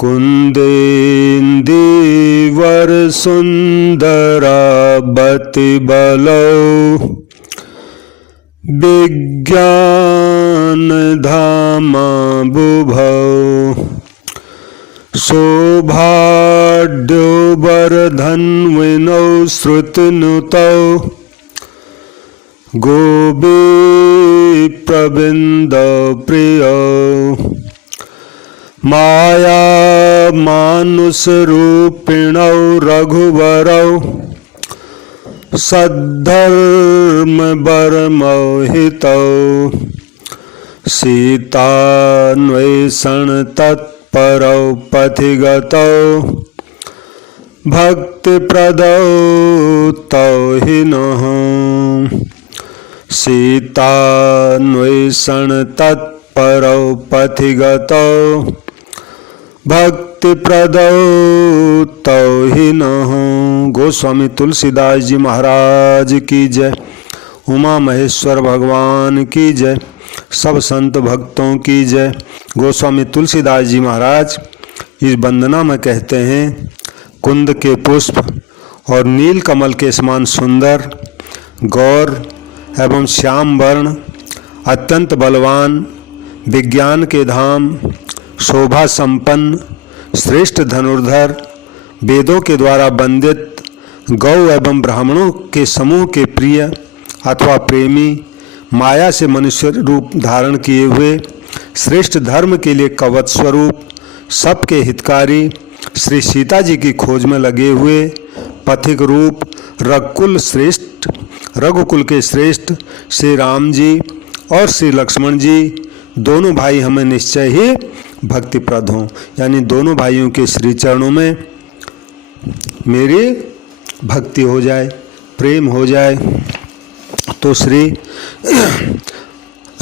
कुन्देन्दीवर सुन्दरावति बलौ विज्ञानधामा बुभौ सौभाग्यो वरधन्विनौ श्रुतिनुतौ गोपीप्रवृन्दौ प्रियौ माया मानुषरूपिणौ रघुवरौ सद्धर्मवरमोहितौ सीतान्वेषण तत्परौ पथिगतौ भक्तिप्रदौ तौ हि नः सीतान्वेषण तत्परौ पथिगतौ भक्तिप्रदौ तौ हि नः। गोस्वामी तुलसीदास जी महाराज की जय। उमा महेश्वर भगवान की जय। सब संत भक्तों की जय। गोस्वामी तुलसीदास जी महाराज इस वंदना में कहते हैं, कुंद के पुष्प और नील कमल के समान सुंदर, गौर एवं श्याम वर्ण, अत्यंत बलवान, विज्ञान के धाम, शोभा संपन्न, श्रेष्ठ धनुर्धर, वेदों के द्वारा वंदित, गौ एवं ब्राह्मणों के समूह के प्रिय अथवा प्रेमी, माया से मनुष्य रूप धारण किए हुए, श्रेष्ठ धर्म के लिए कवच स्वरूप, सबके हितकारी, श्री सीता जी की खोज में लगे हुए, पथिक रूप, रघुकुल के श्रेष्ठ श्री राम जी और श्री लक्ष्मण जी दोनों भाई हमें निश्चय ही भक्तिप्रद हों, यानी दोनों भाइयों के श्री चरणों में मेरी भक्ति हो जाए, प्रेम हो जाए। तो श्री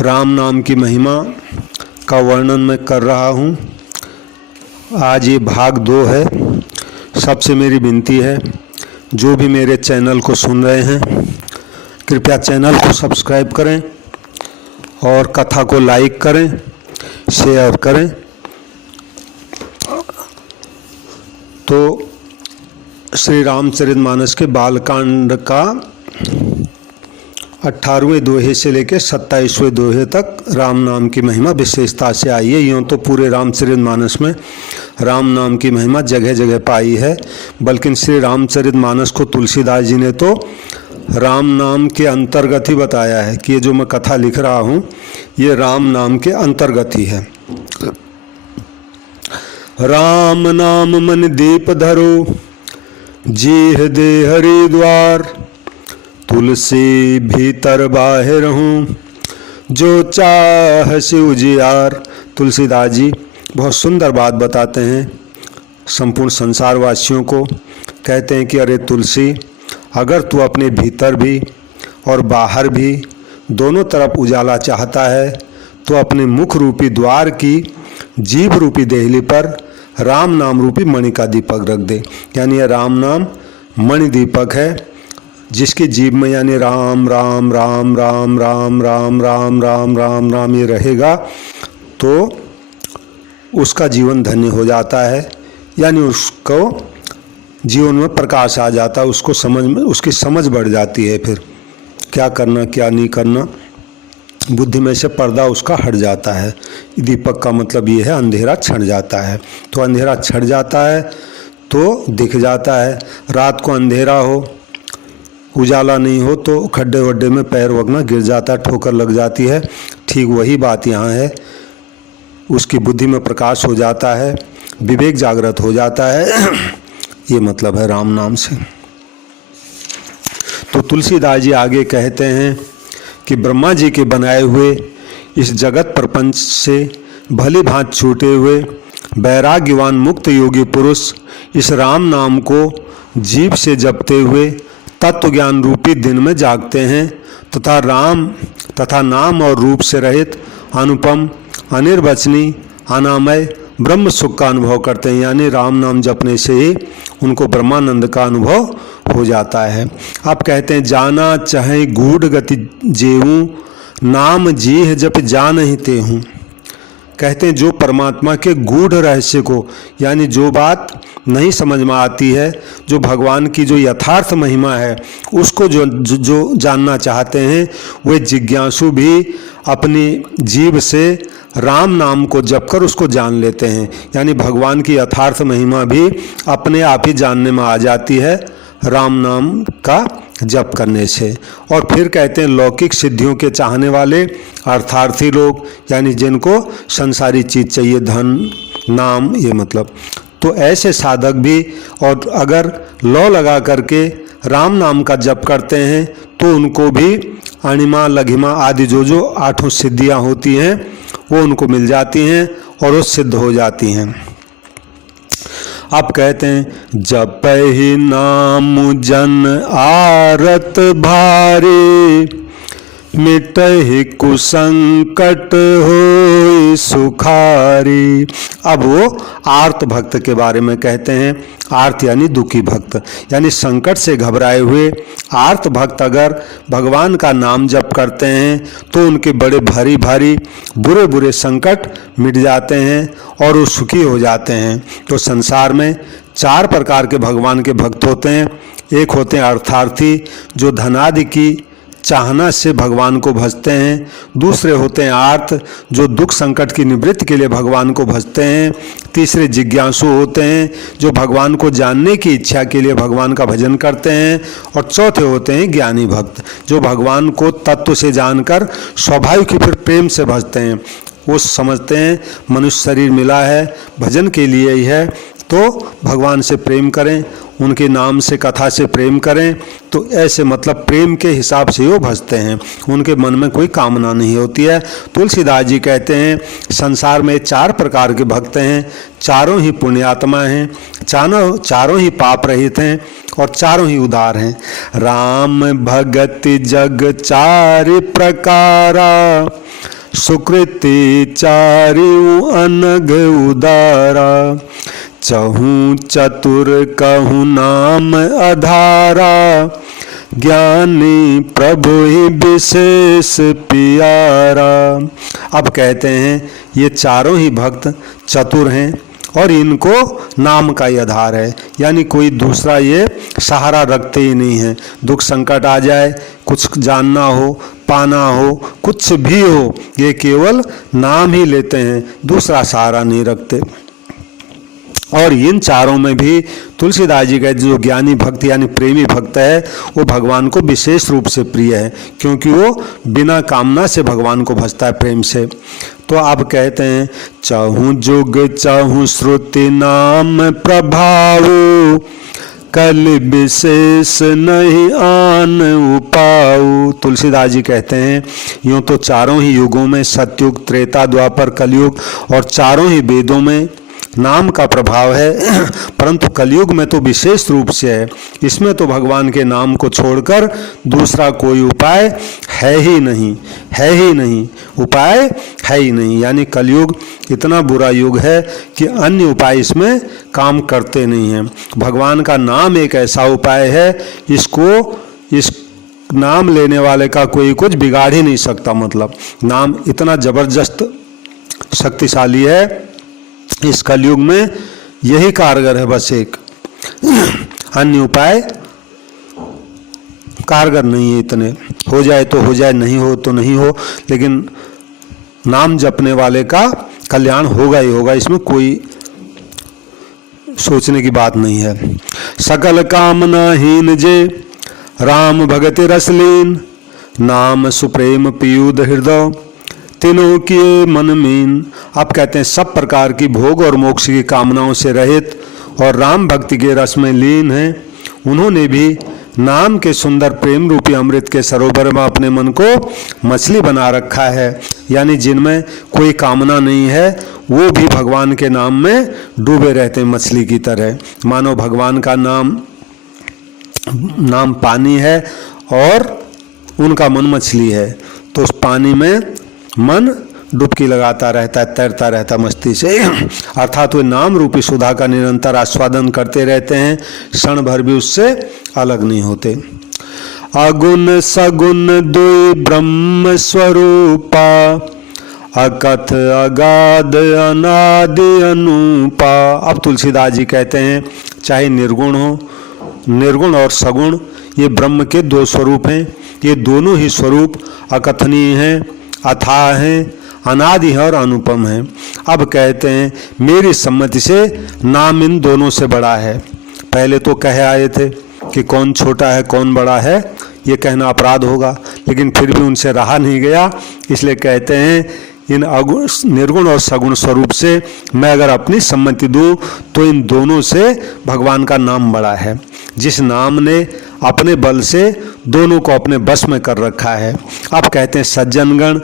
राम नाम की महिमा का वर्णन मैं कर रहा हूँ। आज ये भाग 2 है। सबसे मेरी विनती है, जो भी मेरे चैनल को सुन रहे हैं, कृपया चैनल को सब्सक्राइब करें और कथा को लाइक करें, शेयर करें। तो श्री रामचरितमानस के बालकांड का 18वें दोहे से लेकर 27वें दोहे तक राम नाम की महिमा विशेषता से आई है। यूँ तो पूरे रामचरितमानस में राम नाम की महिमा जगह जगह पाई है, बल्कि श्री रामचरितमानस को तुलसीदास जी ने तो राम नाम के अंतर्गत ही बताया है कि ये जो मैं कथा लिख रहा हूँ ये राम नाम के अंतर्गत ही है। राम नाम मन दीप धरो, जीह दे हरिद्वार, तुलसी भीतर बाहिर हूँ, जो चाह शिव जियार। तुलसीदास जी बहुत सुंदर बात बताते हैं संपूर्ण संसार वासियों को। कहते हैं कि अरे तुलसी, अगर तू अपने भीतर भी और बाहर भी दोनों तरफ उजाला चाहता है तो अपने मुख रूपी द्वार की जीभ रूपी देहली पर राम नाम रूपी मणि का दीपक रख दे। यानी यह राम नाम मणि दीपक है, जिसकी जीभ में यानी राम राम राम राम राम राम राम राम राम राम ये रहेगा तो उसका जीवन धन्य हो जाता है, यानी उसको जीवन में प्रकाश आ जाता है, उसको समझ में उसकी समझ बढ़ जाती है। फिर क्या करना क्या नहीं करना, बुद्धि में से पर्दा उसका हट जाता है। दीपक का मतलब ये है अंधेरा छट जाता है। तो अंधेरा छट जाता है तो दिख जाता है। रात को अंधेरा हो, उजाला नहीं हो तो खड्डे वड्डे में पैर वगना गिर जाता है, ठोकर लग जाती है। ठीक वही बात यहाँ है, उसकी बुद्धि में प्रकाश हो जाता है, विवेक जागृत हो जाता है। ये मतलब है राम नाम से। तो तुलसीदास जी आगे कहते हैं कि ब्रह्मा जी के बनाए हुए इस जगत प्रपंच से भली भांति छूटे हुए वैराग्यवान मुक्त योगी पुरुष इस राम नाम को जीभ से जपते हुए तत्व ज्ञान रूपी दिन में जागते हैं तथा नाम और रूप से रहित अनुपम अनिर्वचनीय अनामय ब्रह्म सुख का अनुभव करते हैं। यानी राम नाम जपने से ही उनको ब्रह्मानंद का अनुभव हो जाता है। आप कहते हैं जाना चाहे गूढ़ गति जेऊं, नाम जीह जप जान ही ते हूँ। कहते हैं जो परमात्मा के गूढ़ रहस्य को, यानी जो बात नहीं समझ में आती है, जो भगवान की जो यथार्थ महिमा है उसको जो जानना चाहते हैं, वे जिज्ञासु भी अपनी जीभ से राम नाम को जप कर उसको जान लेते हैं। यानी भगवान की यथार्थ महिमा भी अपने आप ही जानने में आ जाती है राम नाम का जप करने से। और फिर कहते हैं लौकिक सिद्धियों के चाहने वाले अर्थार्थी लोग, यानी जिनको संसारी चीज चाहिए, धन नाम, ये मतलब, तो ऐसे साधक भी, और अगर लौ लगा करके राम नाम का जप करते हैं तो उनको भी अणिमा लघिमा आदि जो 8 सिद्धियां होती हैं वो उनको मिल जाती हैं और वो सिद्ध हो जाती हैं। अब कहते हैं जपहि नाम जन आरत भारी, मिटहि कुसंकट होय सुखारी। अब वो आर्त भक्त के बारे में कहते हैं। आर्त यानी दुखी भक्त, यानी संकट से घबराए हुए आर्त भक्त अगर भगवान का नाम जप करते हैं तो उनके बड़े भारी भारी बुरे बुरे संकट मिट जाते हैं और वो सुखी हो जाते हैं। तो संसार में 4 प्रकार के भगवान के भक्त होते हैं। एक होते हैं अर्थार्थी, जो धनादि की चाहना से भगवान को भजते हैं। दूसरे होते हैं आर्त, जो दुख संकट की निवृत्ति के लिए भगवान को भजते हैं। तीसरे जिज्ञासु होते हैं, जो भगवान को जानने की इच्छा के लिए भगवान का भजन करते हैं। और चौथे होते हैं ज्ञानी भक्त, जो भगवान को तत्व से जानकर स्वाभाविक ही फिर प्रेम से भजते हैं। वो समझते हैं मनुष्य शरीर मिला है भजन के लिए ही है, तो भगवान से प्रेम करें, उनके नाम से कथा से प्रेम करें। तो ऐसे मतलब प्रेम के हिसाब से वो भजते हैं, उनके मन में कोई कामना नहीं होती है। तुलसीदास जी कहते हैं संसार में 4 प्रकार के भक्त हैं, चारों ही पुण्यात्मा हैं, चारों ही पाप रहित हैं और चारों ही उदार हैं। राम भगति जग 4 प्रकारा, सुकृति 4 अनग उदारा, चहु चतुर कहु नाम अधारा, ज्ञानी प्रभु ही विशेष प्यारा। अब कहते हैं ये चारों ही भक्त चतुर हैं और इनको नाम का ही आधार है, यानी कोई दूसरा ये सहारा रखते ही नहीं है। दुख संकट आ जाए, कुछ जानना हो, पाना हो, कुछ भी हो, ये केवल नाम ही लेते हैं, दूसरा सहारा नहीं रखते। और इन चारों में भी तुलसीदास जी का जो ज्ञानी भक्त यानी प्रेमी भक्त है वो भगवान को विशेष रूप से प्रिय है, क्योंकि वो बिना कामना से भगवान को भजता है प्रेम से। तो आप कहते हैं चाहूँ जुग चाहूँ श्रुति नाम प्रभाव, कल विशेष नहीं आन उपाऊ। तुलसीदास जी कहते हैं यूँ तो चारों ही युगों में सतयुग, त्रेता, द्वापर, कलयुग और चारों ही वेदों में नाम का प्रभाव है, परंतु कलयुग में तो विशेष रूप से है। इसमें तो भगवान के नाम को छोड़कर दूसरा कोई उपाय है ही नहीं, है ही नहीं, उपाय है ही नहीं। यानी कलयुग इतना बुरा युग है कि अन्य उपाय इसमें काम करते नहीं हैं। भगवान का नाम एक ऐसा उपाय है, इस नाम लेने वाले का कोई कुछ बिगाड़ ही नहीं सकता। मतलब नाम इतना जबरदस्त शक्तिशाली है, इस कलयुग में यही कारगर है बस एक, अन्य उपाय कारगर नहीं है इतने। हो जाए तो हो जाए, नहीं हो तो नहीं हो, लेकिन नाम जपने वाले का कल्याण होगा ही होगा, इसमें कोई सोचने की बात नहीं है। सकल कामनाहीन जे राम भगति रसलीन, नाम सुप्रेम पीयूद हृदय, तीनों किए मन मीन। आप कहते हैं सब प्रकार की भोग और मोक्ष की कामनाओं से रहित और राम भक्ति के रस में लीन हैं, उन्होंने भी नाम के सुंदर प्रेम रूपी अमृत के सरोवर में अपने मन को मछली बना रखा है। यानी जिनमें कोई कामना नहीं है वो भी भगवान के नाम में डूबे रहते हैं मछली की तरह। मानो भगवान का नाम पानी है और उनका मन मछली है, तो उस पानी में मन डुबकी लगाता रहता है, तैरता रहता मस्ती से, अर्थात वे नाम रूपी सुधा का निरंतर आस्वादन करते रहते हैं, क्षण भर भी उससे अलग नहीं होते। अगुण सगुण दुई ब्रह्म स्वरूपा, अकथ अगाध अनादि अनूपा। अब तुलसीदास जी कहते हैं चाहे निर्गुण हो, निर्गुण और सगुण ये ब्रह्म के दो स्वरूप हैं। ये दोनों ही स्वरूप अकथनीय हैं, अथाह हैं, अनादि है और अनुपम है। अब कहते हैं मेरी सम्मति से नाम इन दोनों से बड़ा है। पहले तो कह आए थे कि कौन छोटा है कौन बड़ा है, ये कहना अपराध होगा, लेकिन फिर भी उनसे रहा नहीं गया, इसलिए कहते हैं इन निर्गुण और सगुण स्वरूप से मैं अगर अपनी सम्मति दूं तो इन दोनों से भगवान का नाम बड़ा है। जिस नाम ने अपने बल से दोनों को अपने बस में कर रखा है। अब कहते हैं सज्जनगण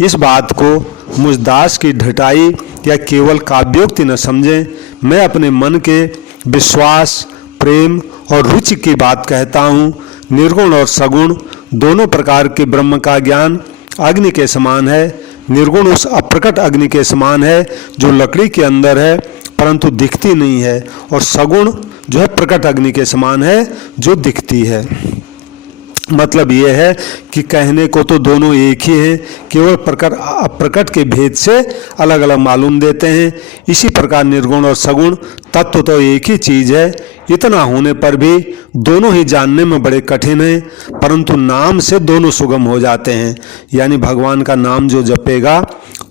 इस बात को मुझ दास की ढटाई या केवल काव्योक्ति न समझें। मैं अपने मन के विश्वास, प्रेम और रुचि की बात कहता हूँ। निर्गुण और सगुण दोनों प्रकार के ब्रह्म का ज्ञान अग्नि के समान है। निर्गुण उस अप्रकट अग्नि के समान है जो लकड़ी के अंदर है परंतु दिखती नहीं है, और सगुण जो है प्रकट अग्नि के समान है जो दिखती है। मतलब ये है कि कहने को तो दोनों एक ही हैं, केवल प्रकट के भेद से अलग अलग मालूम देते हैं। इसी प्रकार निर्गुण और सगुण तत्व तो एक ही चीज़ है। इतना होने पर भी दोनों ही जानने में बड़े कठिन हैं, परंतु नाम से दोनों सुगम हो जाते हैं। यानी भगवान का नाम जो जपेगा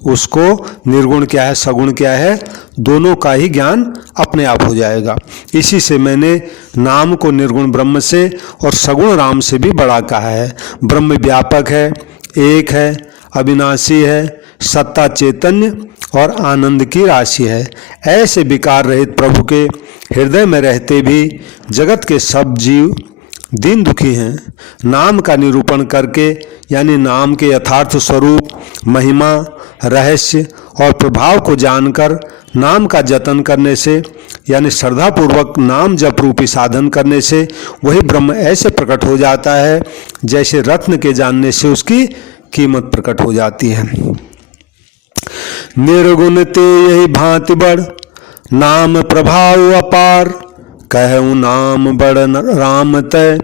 उसको निर्गुण क्या है सगुण क्या है दोनों का ही ज्ञान अपने आप हो जाएगा। इसी से मैंने नाम को निर्गुण ब्रह्म से और सगुण राम से भी बड़ा कहा है। ब्रह्म व्यापक है, एक है, अविनाशी है, सत्ता चैतन्य और आनंद की राशि है। ऐसे विकार रहित प्रभु के हृदय में रहते भी जगत के सब जीव दीन दुखी हैं। नाम का निरूपण करके यानी नाम के यथार्थ स्वरूप, महिमा, रहस्य और प्रभाव को जानकर नाम का जतन करने से यानी श्रद्धापूर्वक नाम जप रूपी साधन करने से वही ब्रह्म ऐसे प्रकट हो जाता है जैसे रत्न के जानने से उसकी कीमत प्रकट हो जाती है। निर्गुण ते यही भांति बड़, नाम प्रभाव अपार, कहूँ नाम बड़ राम तय,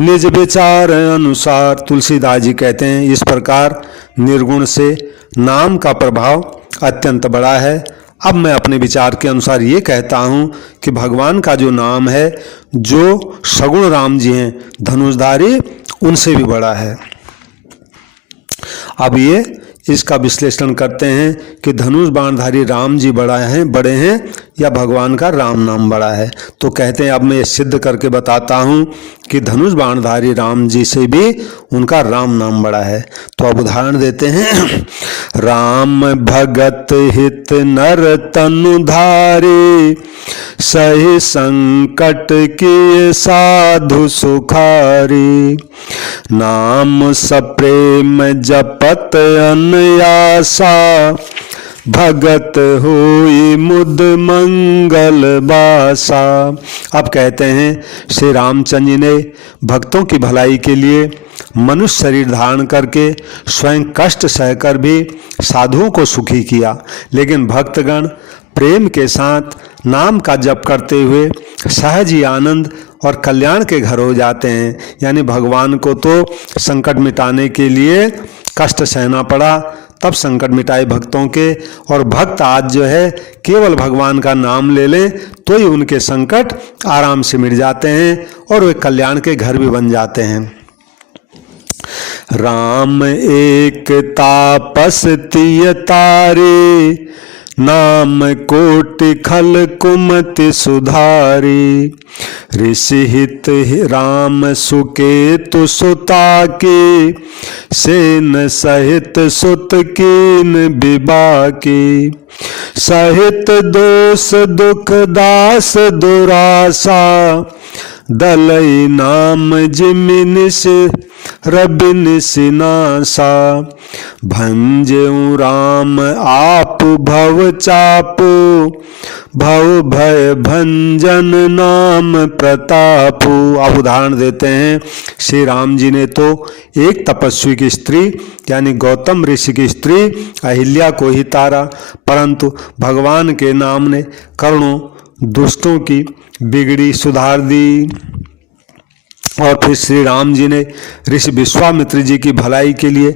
निज विचार अनुसार। तुलसीदास जी कहते हैं इस प्रकार निर्गुण से नाम का प्रभाव अत्यंत बड़ा है। अब मैं अपने विचार के अनुसार ये कहता हूँ कि भगवान का जो नाम है, जो सगुण राम जी हैं धनुषधारी, उनसे भी बड़ा है। अब ये इसका विश्लेषण करते हैं कि धनुष बाणधारी राम जी बड़े हैं या भगवान का राम नाम बड़ा है। तो कहते हैं अब मैं ये सिद्ध करके बताता हूँ कि धनुष बाणधारी राम जी से भी उनका राम नाम बड़ा है। तो अब उदाहरण देते हैं। राम भगत हित नर तनुधारी, सही संकट किए साधु सुखारी, नाम सप्रेम जपत अनयासा, भगत होई मुद मंगल बासा। अब कहते हैं श्री रामचंद्र जी ने भक्तों की भलाई के लिए मनुष्य शरीर धारण करके स्वयं कष्ट सहकर भी साधुओं को सुखी किया, लेकिन भक्तगण प्रेम के साथ नाम का जप करते हुए सहज ही आनंद और कल्याण के घर हो जाते हैं। यानी भगवान को तो संकट मिटाने के लिए कष्ट सहना पड़ा, तब संकट मिटाए भक्तों के, और भक्त आज जो है केवल भगवान का नाम ले लें तो ही उनके संकट आराम से मिट जाते हैं और वे कल्याण के घर भी बन जाते हैं। राम एक तापस तिय तारे, नाम कोटि खल कुमति सुधारी, ऋषि हित राम सुकेतु सुता के, सेन सहित सुत कीन बिबाकी, सहित दोष दुख दास दुरासा, दलई नाम जिमिनिस रबिन सिनासा, भंजऊ राम आप भव चापो, भव भय भंजन नाम प्रतापो। अब उदाहरण देते हैं। श्री राम जी ने तो एक तपस्वी की स्त्री यानी गौतम ऋषि की स्त्री अहिल्या को ही तारा, परंतु भगवान के नाम ने करोड़ों दुष्टों की बिगड़ी सुधार दी। और फिर श्री राम जी ने ऋषि विश्वामित्र जी की भलाई के लिए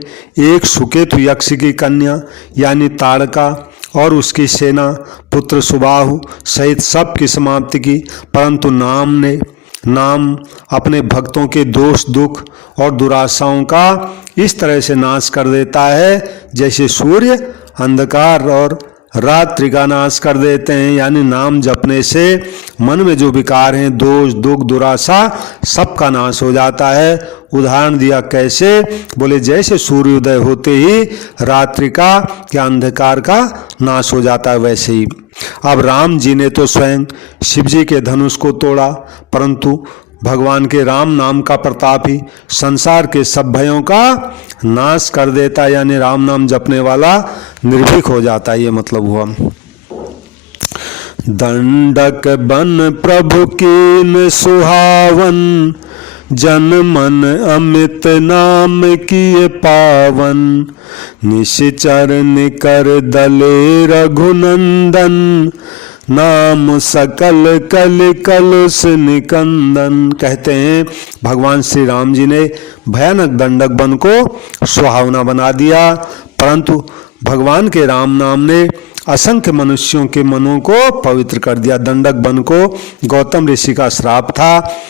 एक सुकेतु यक्ष की कन्या यानी ताड़का और उसकी सेना पुत्र सुबाहु सहित सब की समाप्ति की। परंतु नाम अपने भक्तों के दोष दुख और दुराशाओं का इस तरह से नाश कर देता है जैसे सूर्य अंधकार और रात्रि का नाश कर देते हैं। यानी नाम जपने से मन में जो विकार हैं, दोष दुख दुराशा, सबका नाश हो जाता है। उदाहरण दिया कैसे, बोले जैसे सूर्योदय होते ही रात्रि का या अंधकार का नाश हो जाता है वैसे ही। अब राम जी ने तो स्वयं शिव जी के धनुष को तोड़ा, परंतु भगवान के राम नाम का प्रताप ही संसार के सब भयों का नाश कर देता है। यानी राम नाम जपने वाला निर्भीक हो जाता है, ये मतलब हुआ। दंडक बन प्रभु कीन सुहावन, जन मन अमित नाम किए पावन, निश्चर निकर दले रघुनंदन, नाम सकल कल कलुष निकंदन। कहते हैं भगवान श्री राम जी ने भयानक दंडक वन को सुहावना बना दिया, परंतु भगवान के राम नाम ने असंख्य मनुष्यों के मनों को पवित्र कर दिया। दंडक वन को गौतम ऋषि का श्राप था,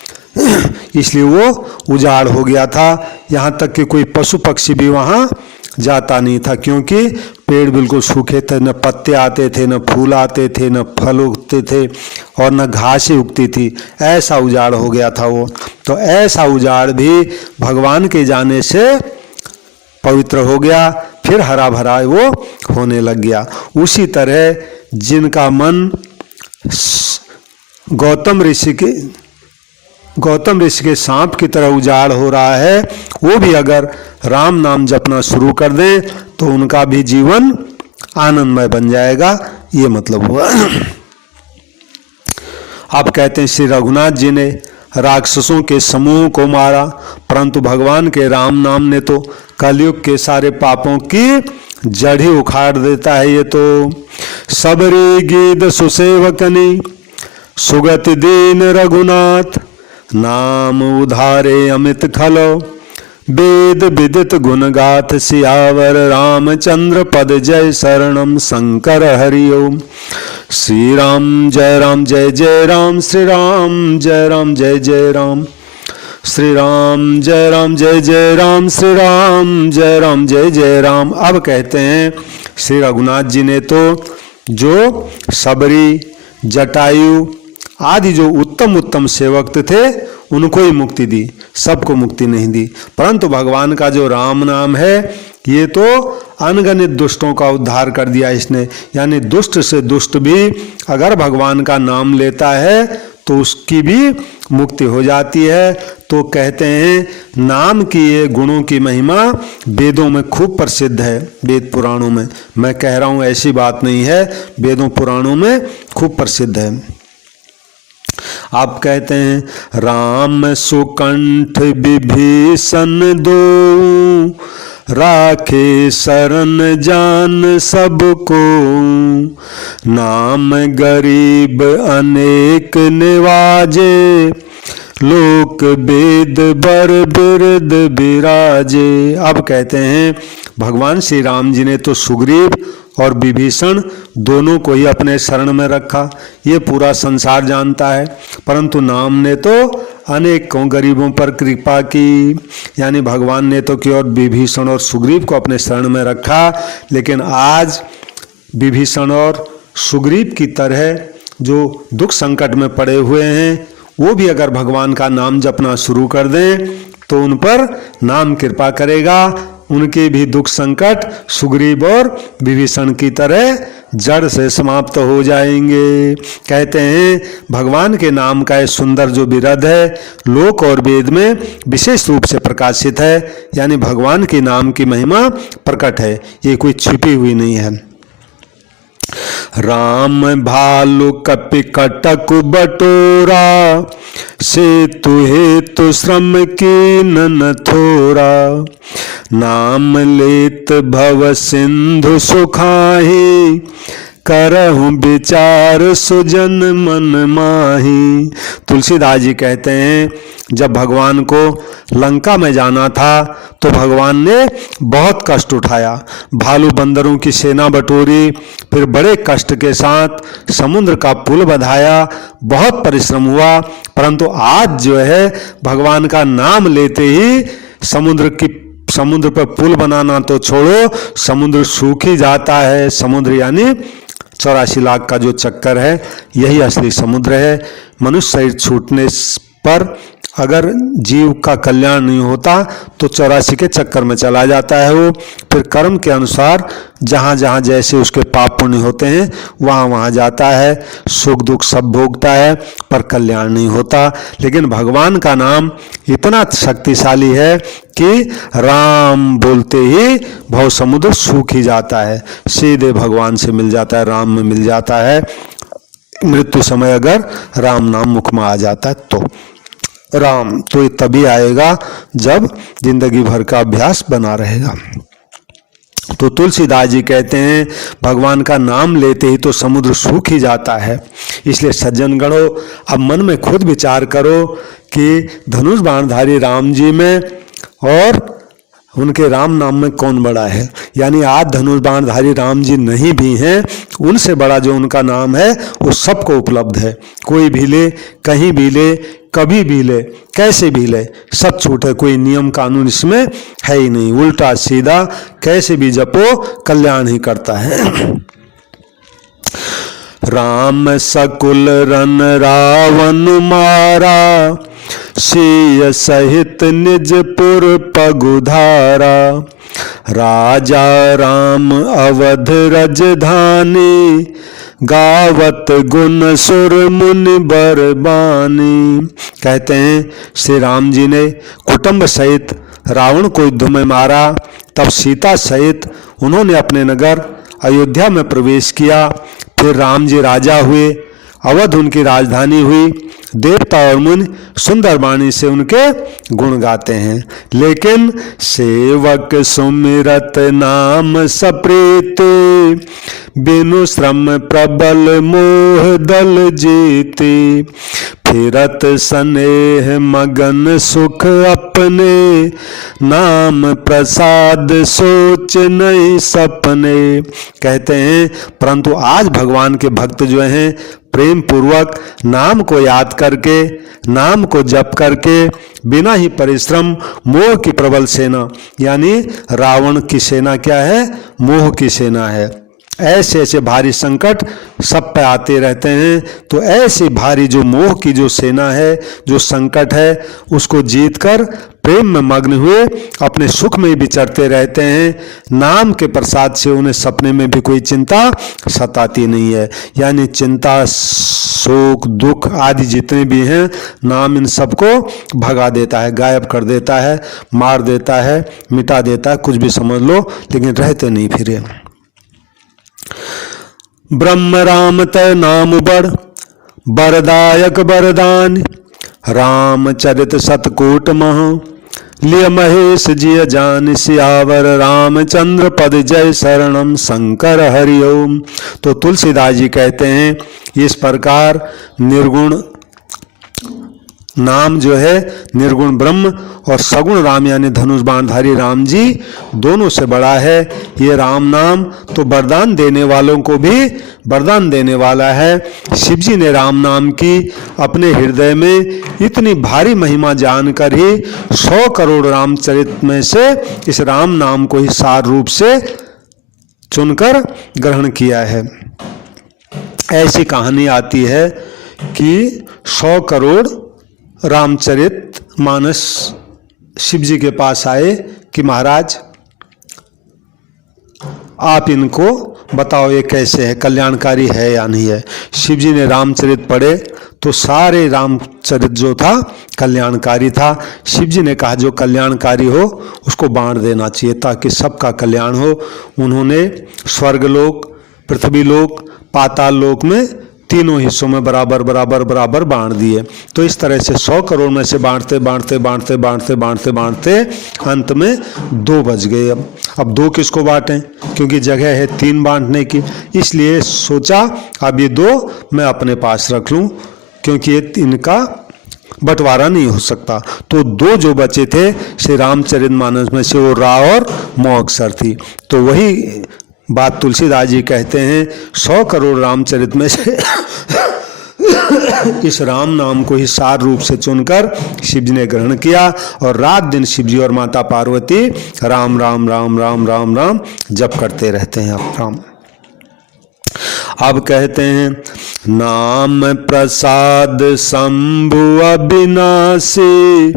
इसलिए वो उजाड़ हो गया था। यहाँ तक कि कोई पशु पक्षी भी वहाँ जाता नहीं था, क्योंकि पेड़ बिल्कुल सूखे थे, न पत्ते आते थे, न फूल आते थे, न फल उगते थे और न घासें उगती थी। ऐसा उजाड़ हो गया था वो। तो ऐसा उजाड़ भी भगवान के जाने से पवित्र हो गया, फिर हरा भरा वो होने लग गया। उसी तरह जिनका मन गौतम ऋषि के सांप की तरह उजाड़ हो रहा है, वो भी अगर राम नाम जपना शुरू कर दें तो उनका भी जीवन आनंदमय बन जाएगा, ये मतलब हुआ। आप कहते हैं श्री रघुनाथ जी ने राक्षसों के समूह को मारा, परंतु भगवान के राम नाम ने तो कलयुग के सारे पापों की जड़ ही उखाड़ देता है। ये तो सबरी गीत सुसेवकनी, सुगति दीन रघुनाथ, नाम उधारे अमित खलो, वेद विदित गुण गाथ, सियावर रामचंद्र पद जय शरणम शंकर हरिओम। श्री राम जय जय राम, श्री राम जय जय राम, श्री राम जय जय राम, श्री राम जय जय राम। अब कहते हैं श्री रघुनाथ जी ने तो जो सबरी जटायु आदि जो उत्तम उत्तम सेवक थे उनको ही मुक्ति दी, सबको मुक्ति नहीं दी। परंतु भगवान का जो राम नाम है ये तो अनगणित दुष्टों का उद्धार कर दिया इसने। यानी दुष्ट से दुष्ट भी अगर भगवान का नाम लेता है तो उसकी भी मुक्ति हो जाती है। तो कहते हैं नाम की ये गुणों की महिमा वेदों में खूब प्रसिद्ध है, वेद पुराणों में। मैं कह रहा हूँ ऐसी बात नहीं है, वेदों पुराणों में खूब प्रसिद्ध है। आप कहते हैं राम सुकंठ विभीषण दो, राखे शरण जान सबको, नाम गरीब अनेक निवाजे, लोक वेद बर बिरद बिराजे। अब कहते हैं भगवान श्री राम जी ने तो सुग्रीव और विभीषण दोनों को ही अपने शरण में रखा, ये पूरा संसार जानता है। परंतु नाम ने तो अनेकों गरीबों पर कृपा की, यानी भगवान ने तो केवल विभीषण और सुग्रीव को अपने शरण में रखा। लेकिन आज विभीषण और सुग्रीव की तरह जो दुख संकट में पड़े हुए हैं वो भी अगर भगवान का नाम जपना शुरू कर दें तो उन पर नाम कृपा करेगा, उनके भी दुख संकट सुग्रीव और विभीषण की तरह जड़ से समाप्त हो जाएंगे। कहते हैं भगवान के नाम का ये सुंदर जो बिरद है लोक और वेद में विशेष रूप से प्रकाशित है, यानी भगवान के नाम की महिमा प्रकट है, ये कोई छिपी हुई नहीं है। राम भालु कपि कटक बटोरा, सेतु हेतु श्रम कीन न थोरा, नाम लेत भव सिंधु सुखाही, करहूं विचार सुजन मन माही। तुलसीदास जी कहते हैं जब भगवान को लंका में जाना था तो भगवान ने बहुत कष्ट उठाया, भालू बंदरों की सेना बटोरी, फिर बड़े कष्ट के साथ समुद्र का पुल बंधाया, बहुत परिश्रम हुआ, परंतु आज जो है भगवान का नाम लेते ही समुद्र पर पुल बनाना तो छोड़ो, समुद्र सूख ही जाता है। समुद्र यानी 84 लाख का जो चक्कर है यही असली समुद्र है। मनुष्य शरीर छूटने पर अगर जीव का कल्याण नहीं होता तो 84 के चक्कर में चला जाता है वो, फिर कर्म के अनुसार जहाँ जहाँ जैसे उसके पाप पुण्य होते हैं वहाँ वहाँ जाता है, सुख दुख सब भोगता है, पर कल्याण नहीं होता। लेकिन भगवान का नाम इतना शक्तिशाली है कि राम बोलते ही भव समुद्र सूख ही जाता है, सीधे भगवान से मिल जाता है, राम में मिल जाता है। मृत्यु समय अगर राम नाम मुख में आ जाता है तो राम तो ये तभी आएगा जब जिंदगी भर का अभ्यास बना रहेगा। तो तुलसीदास जी कहते हैं भगवान का नाम लेते ही तो समुद्र सूख ही जाता है। इसलिए सज्जन गणों, अब मन में खुद विचार करो कि धनुष बाणधारी राम जी में और उनके राम नाम में कौन बड़ा है। यानी आज धनुष बाणधारी राम जी नहीं भी हैं, उनसे बड़ा जो उनका नाम है वो सबको उपलब्ध है। कोई भी ले, कहीं भी ले, कभी भी ले, कैसे भी ले, सब छूट है, कोई नियम कानून इसमें है ही नहीं। उल्टा सीधा कैसे भी जपो कल्याण ही करता है। राम सकुल रन रावण मारा, सिय सहित निजपुर पगुधारा। राजा राम अवध रजधानी, गावत गुण सुर मुनि बरबानी। कहते हैं श्री राम जी ने कुटुंब सहित रावण को युद्ध में मारा, तब सीता सहित उन्होंने अपने नगर अयोध्या में प्रवेश किया। फिर राम जी राजा हुए, अवध उनकी राजधानी हुई। देवता और मुनि सुंदर वाणी से उनके गुण गाते हैं। लेकिन सेवक सुमिरत नाम सप्रीति, बिनु श्रम प्रबल मोह दल जीती। फिरत स्नेह मगन सुख अपने, नाम प्रसाद सोच नहीं सपने। कहते हैं परंतु आज भगवान के भक्त जो हैं प्रेम पूर्वक नाम को याद करके, नाम को जप करके, बिना ही परिश्रम मोह की प्रबल सेना, यानी रावण की सेना क्या है, मोह की सेना है। ऐसे ऐसे भारी संकट सब पे आते रहते हैं, तो ऐसी भारी जो मोह की जो सेना है, जो संकट है, उसको जीतकर प्रेम में मग्न हुए अपने सुख में विचरते रहते हैं। नाम के प्रसाद से उन्हें सपने में भी कोई चिंता सताती नहीं है। यानी चिंता, शोक, दुख आदि जितने भी हैं, नाम इन सबको भगा देता है, गायब कर देता है, मार देता है, मिटा देता है, कुछ भी समझ लो, लेकिन रहते नहीं फिरे। ब्रह्म राम तय नाम बड़, बरदायक बरदान। रामचरित सतकोट मह, लिय महेश जिय जान। सियावर रामचंद्र पद जय शरणम शंकर हरिओम। तो तुलसीदास जी कहते हैं इस प्रकार निर्गुण नाम जो है, निर्गुण ब्रह्म और सगुण राम यानी धनुष बाणधारी राम जी दोनों से बड़ा है। ये राम नाम तो वरदान देने वालों को भी वरदान देने वाला है। शिव जी ने राम नाम की अपने हृदय में इतनी भारी महिमा जानकर ही 100 करोड़ रामचरित में से इस राम नाम को ही सार रूप से चुनकर ग्रहण किया है। ऐसी कहानी आती है कि 100 करोड़ रामचरित मानस शिव जी के पास आए कि महाराज आप इनको बताओ ये कैसे है, कल्याणकारी है या नहीं है। शिव जी ने रामचरित पढ़े तो सारे रामचरित जो था कल्याणकारी था। शिव जी ने कहा जो कल्याणकारी हो उसको बांट देना चाहिए ताकि सबका कल्याण हो। उन्होंने स्वर्गलोक, पृथ्वी लोक, पाताल लोक में तीनों हिस्सों में बराबर बराबर बराबर बांट दिए। तो इस तरह से 100 करोड़ में से बांटते बांटते बांटते बांटते बांटते बांटते अंत में 2 बच गए। अब 2 किसको बांटें, क्योंकि जगह है 3 बांटने की, इसलिए सोचा अब ये 2 मैं अपने पास रख लूं, क्योंकि ये इनका बंटवारा नहीं हो सकता। तो 2 जो बचे थे श्री रामचरितमानस में से, वो रा और मौ अक्षर थी। तो वही बात तुलसीदास जी कहते हैं, 100 करोड़ रामचरित में से इस राम नाम को ही सार रूप से चुनकर शिव जी ने ग्रहण किया, और रात दिन शिव जी और माता पार्वती राम राम राम राम राम राम जप करते रहते हैं। राम अब कहते हैं, नाम प्रसाद शंभु अविनाशी,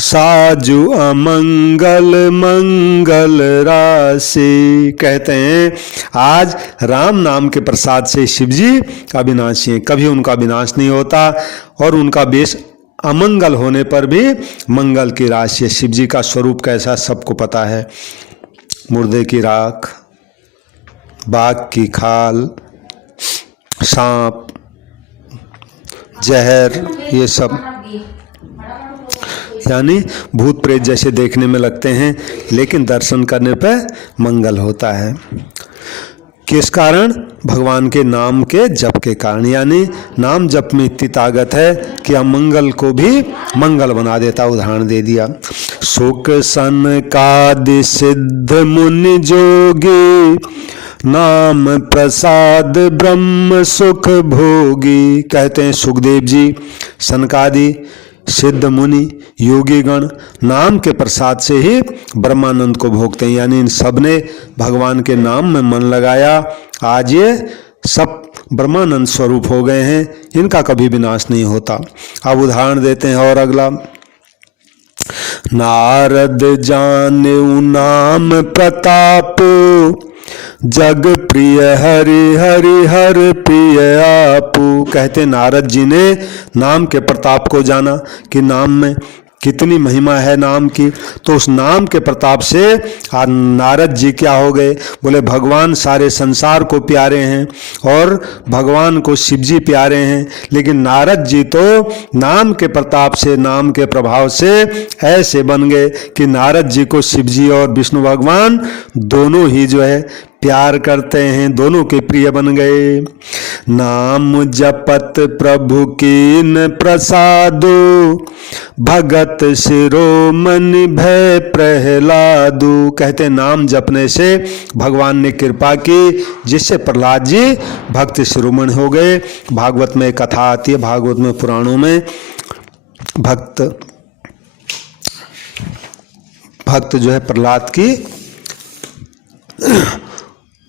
साजु अमंगल मंगल राशि। कहते हैं आज राम नाम के प्रसाद से शिव जी अविनाशी हैं, कभी उनका विनाश नहीं होता, और उनका बेश अमंगल होने पर भी मंगल की राशि है। शिव जी का स्वरूप कैसा सबको पता है, मुर्दे की राख, बाघ की खाल, सांप, जहर, ये सब यानी भूत प्रेत जैसे देखने में लगते हैं, लेकिन दर्शन करने पर मंगल होता है। किस कारण? भगवान के नाम के जप के कारण। यानी नाम जप में इतनी ताकत है कि अमंगल को भी मंगल बना देता। उदाहरण दे दिया, सुख सनकादि सिद्ध मुनि जोगी, नाम प्रसाद ब्रह्म सुख भोगी। कहते हैं सुखदेव जी, सनकादि सिद्ध मुनि योगी गण नाम के प्रसाद से ही ब्रह्मानंद को भोगते हैं। यानी इन सब ने भगवान के नाम में मन लगाया, आज ये सब ब्रह्मानंद स्वरूप हो गए हैं, इनका कभी विनाश नहीं होता। अब उदाहरण देते हैं और अगला, नारद जाने नाम प्रताप, जग प्रिय हरि हरि हर प्रिय आपू। कहते नारद जी ने नाम के प्रताप को जाना कि नाम में कितनी महिमा है नाम की, तो उस नाम के प्रताप से आज नारद जी क्या हो गए, बोले भगवान सारे संसार को प्यारे हैं और भगवान को शिव जी प्यारे हैं, लेकिन नारद जी तो नाम के प्रताप से, नाम के प्रभाव से ऐसे बन गए कि नारद जी को शिव जी और विष्णु भगवान दोनों ही जो है प्यार करते हैं, दोनों के प्रिय बन गए। नाम जपत प्रभु कीन प्रसादो, भगत शिरोमणि भय प्रहलादु। कहते नाम जपने से भगवान ने कृपा की, जिससे प्रहलाद जी भक्त शिरोमणि हो गए। भागवत में कथा आती है, भागवत में पुराणों में भक्त जो है प्रहलाद की,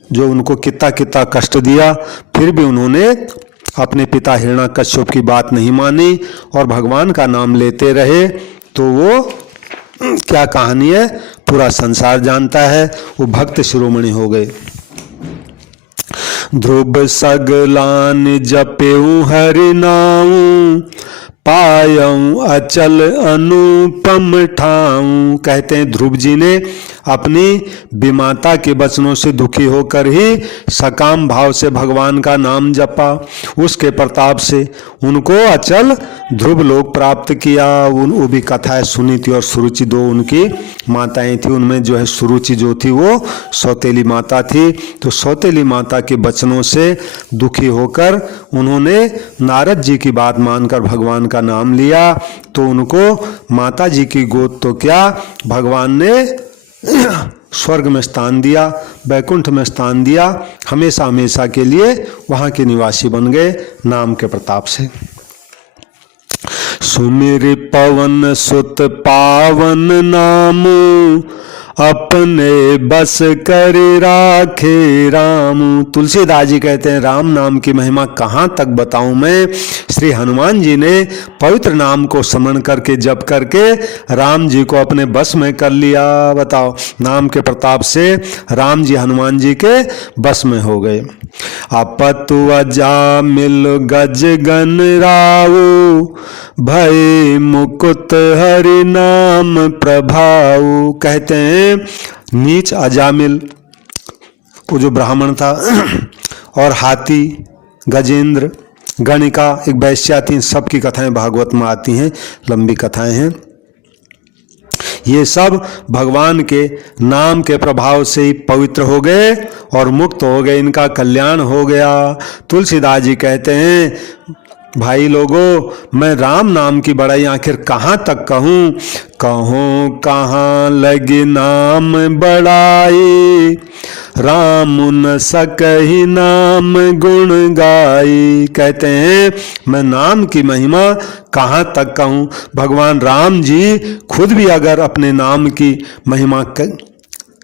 जो उनको कितना कितना कष्ट दिया, फिर भी उन्होंने अपने पिता हिरण्याकश्यप की बात नहीं मानी और भगवान का नाम लेते रहे। तो वो क्या कहानी है पूरा संसार जानता है, वो भक्त शिरोमणि हो गए। ध्रुव सगलान जपेऊ हरि नाऊ, पायऊ अचल अनुपम ठाऊं। कहते हैं ध्रुव जी ने अपनी विमाता के वचनों से दुखी होकर ही सकाम भाव से भगवान का नाम जपा, उसके प्रताप से उनको अचल ध्रुव लोक प्राप्त किया। वो भी कथाएं सुनी थी। और सुरुचि 2 उनकी माताएं थी, उनमें जो है सुरुचि जो थी वो सौतेली माता थी। तो सौतेली माता के वचनों से दुखी होकर उन्होंने नारद जी की बात मानकर भगवान का नाम लिया। तो उनको माता जी की गोद तो क्या, भगवान ने स्वर्ग में स्थान दिया, बैकुंठ में स्थान दिया, हमेशा हमेशा के लिए वहां के निवासी बन गए नाम के प्रताप से। सुमिर पवन सुत पावन नाम, अपने बस कर राखे राम। तुलसीदास जी कहते हैं राम नाम की महिमा कहाँ तक बताऊं मैं। श्री हनुमान जी ने पवित्र नाम को स्मरण करके जप करके राम जी को अपने बस में कर लिया। बताओ, नाम के प्रताप से राम जी हनुमान जी के बस में हो गए। अपतु अजामिल गज गन राऊ, भय मुकुत हरि नाम प्रभाऊ। कहते हैं नीच अजामिल वो जो ब्राह्मण था और हाथी गजेंद्र गणिका एक वैश्या थी, सबकी कथाएं भागवत में आती हैं, लंबी कथाएं हैं। ये सब भगवान के नाम के प्रभाव से ही पवित्र हो गए और मुक्त हो गए, इनका कल्याण हो गया। तुलसीदास जी कहते हैं, भाई लोगों, मैं राम नाम की बड़ाई आखिर कहाँ तक कहूँ, कहूँ कहाँ लगी नाम बड़ाई, राम न सकहि नाम गुण गाई। कहते हैं मैं नाम की महिमा कहाँ तक कहूँ। भगवान राम जी खुद भी अगर अपने नाम की महिमा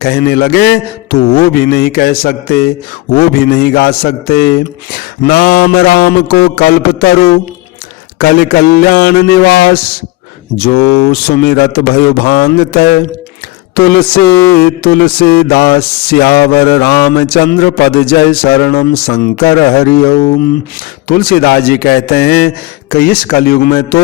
कहने लगे तो वो भी नहीं कह सकते, वो भी नहीं गा सकते। नाम राम को कल्पतरु कल कल्याण निवास, जो सुमिरत भयो भांग तय, तुलसी तुलसीदास सियावर रामचंद्र पद जय शरणम शंकर हरिओम। तुलसीदास जी कहते हैं कि इस कलयुग में तो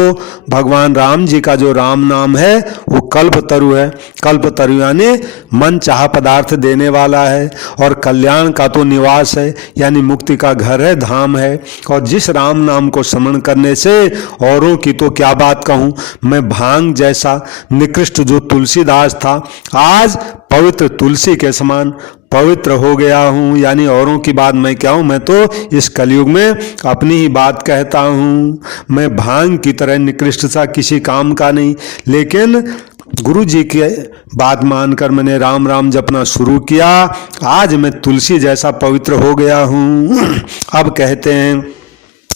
भगवान राम जी का जो राम नाम है वो कल्पतरु है। कल्पतरु यानी मन चाह पदार्थ देने वाला है, और कल्याण का तो निवास है, यानी मुक्ति का घर है, धाम है। और जिस राम नाम को स्मरण करने से औरों की तो क्या बात कहूँ, मैं भांग जैसा निकृष्ट जो तुलसीदास था आज पवित्र तुलसी के समान पवित्र हो गया हूँ। यानी औरों की बात मैं क्या हूँ, मैं तो इस कलयुग में अपनी ही बात कहता हूँ। मैं भांग की तरह निकृष्ट सा किसी काम का नहीं, लेकिन गुरु जी की बात मानकर मैंने राम राम जपना शुरू किया, आज मैं तुलसी जैसा पवित्र हो गया हूँ। अब कहते हैं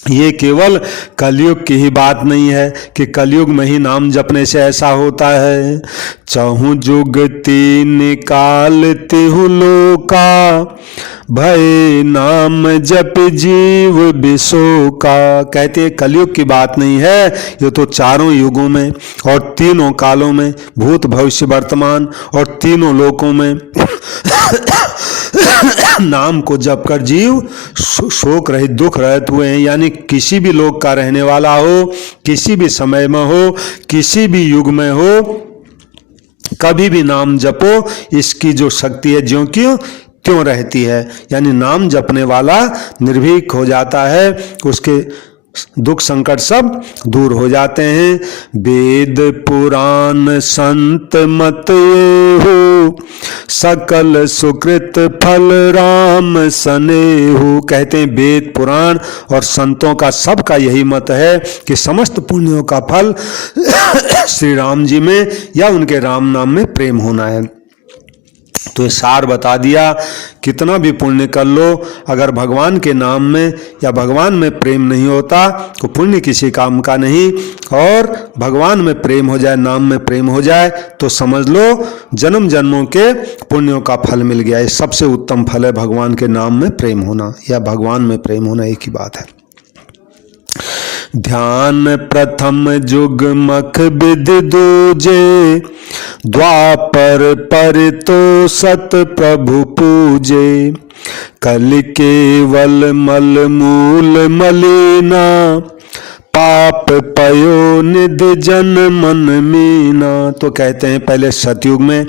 ये केवल कलयुग की ही बात नहीं है कि कलयुग में ही नाम जपने से ऐसा होता है। चहु जुगति निकालती हूँ लोका, भय नाम जप जीव बिसोका। कहते कलयुग की बात नहीं है, ये तो चारों युगों में और तीनों कालों में, भूत भविष्य वर्तमान और तीनों लोकों में नाम को जप कर जीव शोक रहित दुख रहित हुए हैं। यानी किसी भी लोक का रहने वाला हो, किसी भी समय में हो, किसी भी युग में हो, कभी भी नाम जपो, इसकी जो शक्ति है ज्यों क्यों त्यों रहती है। यानी नाम जपने वाला निर्भीक हो जाता है, उसके दुख संकट सब दूर हो जाते हैं। वेद पुराण संत मत ये हो, सकल सुकृत फल राम सनेहु। कहते हैं वेद पुराण और संतों का सबका यही मत है कि समस्त पुण्यों का फल श्री राम जी में या उनके राम नाम में प्रेम होना है। तो ये सार बता दिया, कितना भी पुण्य कर लो, अगर भगवान के नाम में या भगवान में प्रेम नहीं होता तो पुण्य किसी काम का नहीं। और भगवान में प्रेम हो जाए, नाम में प्रेम हो जाए तो समझ लो जन्म जन्मों के पुण्यों का फल मिल गया। ये सबसे उत्तम फल है भगवान के नाम में प्रेम होना या भगवान में प्रेम होना, एक ही बात है। ध्यान प्रथम जुग मख विधि दूजे, द्वापर पर तो सत प्रभु पूजे। कल केवल मल मूल मलिना, पाप पयो निध जन मन मीना। तो कहते हैं पहले सतयुग में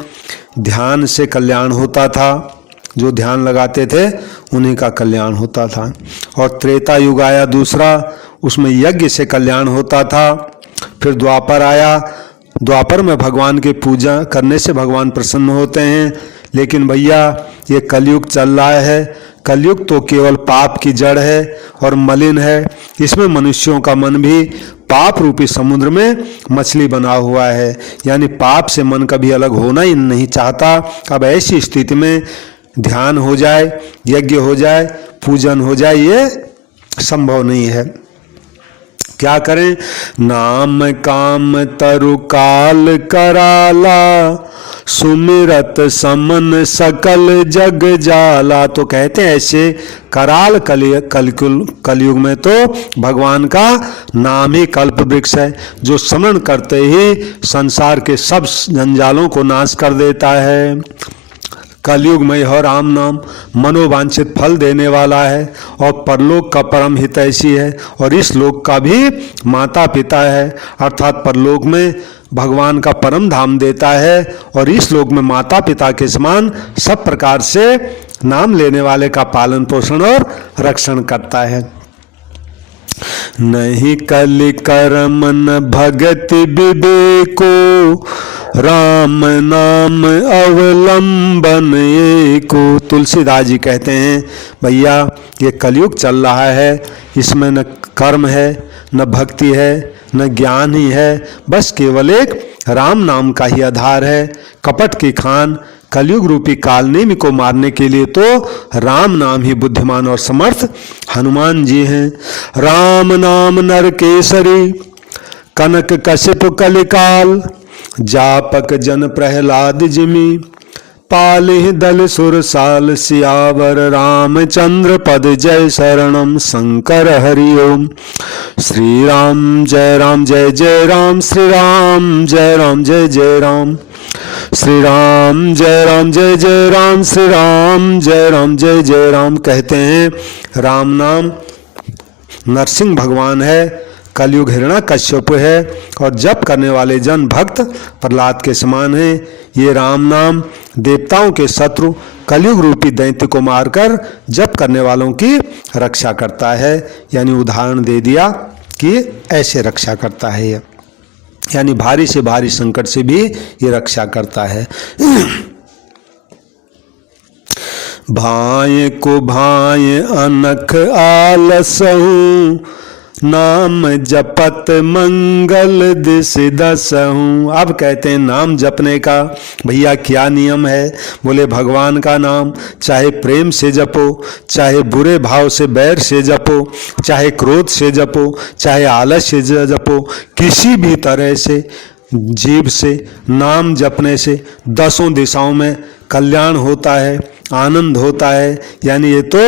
ध्यान से कल्याण होता था, जो ध्यान लगाते थे उन्हीं का कल्याण होता था। और त्रेता युग आया दूसरा, उसमें यज्ञ से कल्याण होता था। फिर द्वापर आया, द्वापर में भगवान के पूजा करने से भगवान प्रसन्न होते हैं। लेकिन भैया ये कलयुग चल रहा है, कलयुग तो केवल पाप की जड़ है और मलिन है। इसमें मनुष्यों का मन भी पाप रूपी समुद्र में मछली बना हुआ है, यानी पाप से मन कभी अलग होना ही नहीं चाहता। अब ऐसी स्थिति में ध्यान हो जाए, यज्ञ हो जाए, पूजन हो जाए, ये संभव नहीं है। क्या करें? नाम काम तरु काल कराला, सुमिरत समन सकल जग जाला। तो कहते हैं ऐसे कराल कलयुग में तो भगवान का नाम ही कल्प वृक्ष है, जो स्मरण करते ही संसार के सब जंजालों को नाश कर देता है। कलयुग में यह राम नाम मनोवांछित फल देने वाला है और परलोक का परम हितैषी है और इस लोक का भी माता पिता है, अर्थात परलोक में भगवान का परम धाम देता है और इस लोक में माता पिता के समान सब प्रकार से नाम लेने वाले का पालन पोषण और रक्षण करता है। नहीं कलि कर्म न भगति विवेको, राम नाम अवलंबन एको। तुलसीदास जी कहते हैं भैया ये कलयुग चल रहा है, इसमें न कर्म है, न भक्ति है, न ज्ञान ही है, बस केवल एक राम नाम का ही आधार है। कपट की खान कलयुग रूपी कालनेमी को मारने के लिए तो राम नाम ही बुद्धिमान और समर्थ हनुमान जी हैं। राम नाम नर केसरी, कनक कश्यप कलिकाल, जापक जन प्रहलाद जिमि, पालिह दल सुरसाल, सियावर रामचंद्र पद जय शरणम शंकर हरि ओम। श्री राम जय राम जय जय राम, श्री राम जय राम जय जय राम, श्री राम जय राम जय जय राम, श्री राम जय राम जय जय राम। कहते हैं राम नाम नरसिंह भगवान है, कलयुग हिरण्यकश्यप है और जप करने वाले जन भक्त प्रहलाद के समान हैं। ये राम नाम देवताओं के शत्रु कलयुग रूपी दैत्य को मारकर जप करने वालों की रक्षा करता है। यानी उदाहरण दे दिया कि ऐसे रक्षा करता है, यानी भारी से भारी संकट से भी ये रक्षा करता है। भाय को भाय अनख आलसहूँ, नाम जपत मंगल दिस दसहूँ। अब कहते हैं नाम जपने का भैया क्या नियम है। बोले भगवान का नाम चाहे प्रेम से जपो, चाहे बुरे भाव से बैर से जपो, चाहे क्रोध से जपो, चाहे आलस्य से जपो, किसी भी तरह से जीभ से नाम जपने से 10 दिशाओं में कल्याण होता है, आनंद होता है। यानी ये तो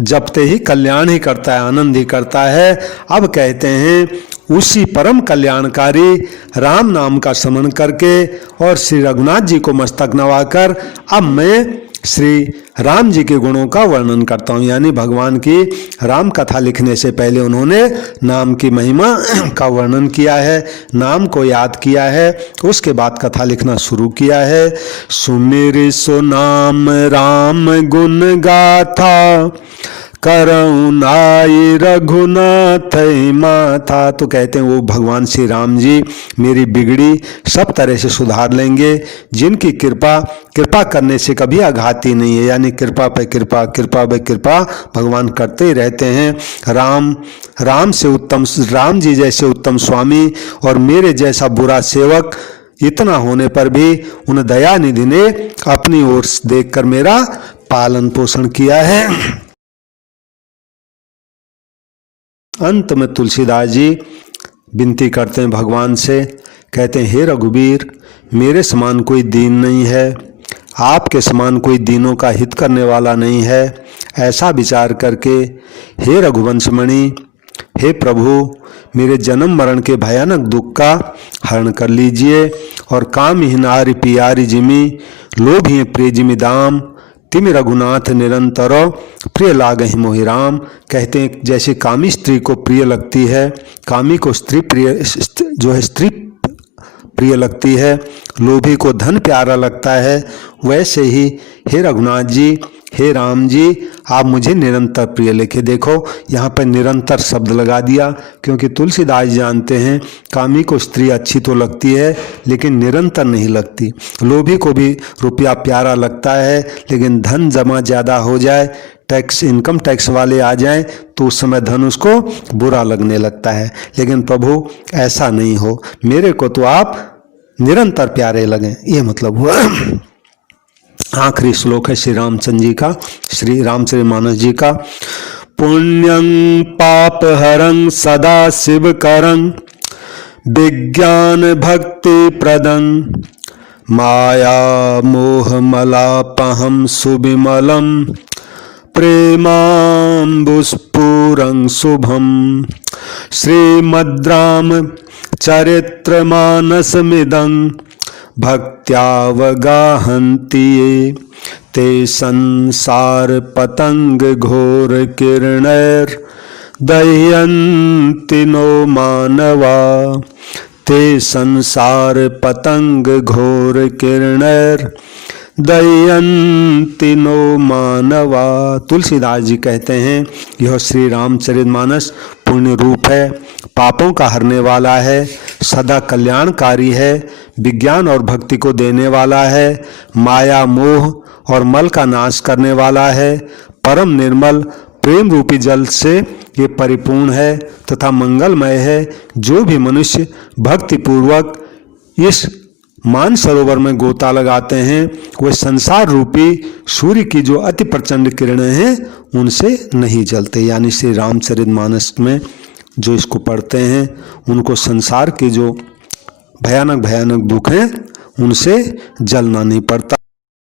जपते ही कल्याण ही करता है, आनंद ही करता है। अब कहते हैं उसी परम कल्याणकारी राम नाम का स्मरण करके और श्री रघुनाथ जी को मस्तक नवाकर अब मैं श्री राम जी के गुणों का वर्णन करता हूँ। यानी भगवान की राम कथा लिखने से पहले उन्होंने नाम की महिमा का वर्णन किया है, नाम को याद किया है, उसके बाद कथा लिखना शुरू किया है। सुमिर सो नाम राम गुण गाथा, करुणाई रघुनाथ माथा। तो कहते हैं वो भगवान श्री राम जी मेरी बिगड़ी सब तरह से सुधार लेंगे, जिनकी कृपा करने से कभी आघाती नहीं है। यानी कृपा पे कृपा, कृपा पे कृपा भगवान करते ही रहते हैं। राम से उत्तम, राम जी जैसे उत्तम स्वामी और मेरे जैसा बुरा सेवक इतना होने पर भी उन दयानिधि ने अपनी ओर देखकर मेरा पालन पोषण किया है। अंत में तुलसीदास जी विनती करते हैं भगवान से, कहते हैं हे रघुवीर मेरे समान कोई दीन नहीं है, आपके समान कोई दीनों का हित करने वाला नहीं है। ऐसा विचार करके हे रघुवंशमणि, हे प्रभु मेरे जन्म मरण के भयानक दुख का हरण कर लीजिए और कामहीन नारी पियारी जिमि, लोभी प्रिय जिमि दाम, तिमि रघुनाथ निरंतर प्रिय लागहि मोहि राम। कहते हैं जैसे कामी स्त्री को प्रिय लगती है, कामी को स्त्री प्रिय जो है स्त्री प्रिय लगती है, लोभी को धन प्यारा लगता है, वैसे ही हे रघुनाथ जी, हे राम जी आप मुझे निरंतर प्रिय लिखे। देखो यहाँ पर निरंतर शब्द लगा दिया, क्योंकि तुलसीदास जानते हैं कामी को स्त्री अच्छी तो लगती है लेकिन निरंतर नहीं लगती। लोभी को भी रुपया प्यारा लगता है लेकिन धन जमा ज़्यादा हो जाए, टैक्स इनकम टैक्स वाले आ जाएं तो उस समय धन उसको बुरा लगने लगता है। लेकिन प्रभु ऐसा नहीं हो, मेरे को तो आप निरंतर प्यारे लगें, ये मतलब हुआ। आखिरी श्लोक है श्री रामचंद्र जी का, श्री रामचरितमानस जी का। पुण्यं पाप हरं सदा शिव करं, विज्ञान भक्ति प्रदं, माया मोह मलापहं सुविमलं, प्रेमाम्बुस्फुरं शुभम। श्रीमद्राम चरित्रमानसमिदं भक्त्यावगाहन्ति ये, ते संसार पतंग घोर किरणैर दह्यन्ति नो मानवा, ते संसार पतंग घोर किरणैर दयन्ति नो मानवा। तुलसीदास जी कहते हैं यह श्री रामचरितमानस पुण्य रूप है, पापों का हरने वाला है, सदा कल्याणकारी है, विज्ञान और भक्ति को देने वाला है, माया मोह और मल का नाश करने वाला है, परम निर्मल प्रेम रूपी जल से ये परिपूर्ण है तथा मंगलमय है। जो भी मनुष्य भक्ति पूर्वक इस मान सरोवर में गोता लगाते हैं वे संसार रूपी सूर्य की जो अति प्रचंड किरणें हैं उनसे नहीं जलते। यानी श्री रामचरितमानस में जो इसको पढ़ते हैं उनको संसार के जो भयानक भयानक दुख हैं उनसे जलना नहीं पड़ता।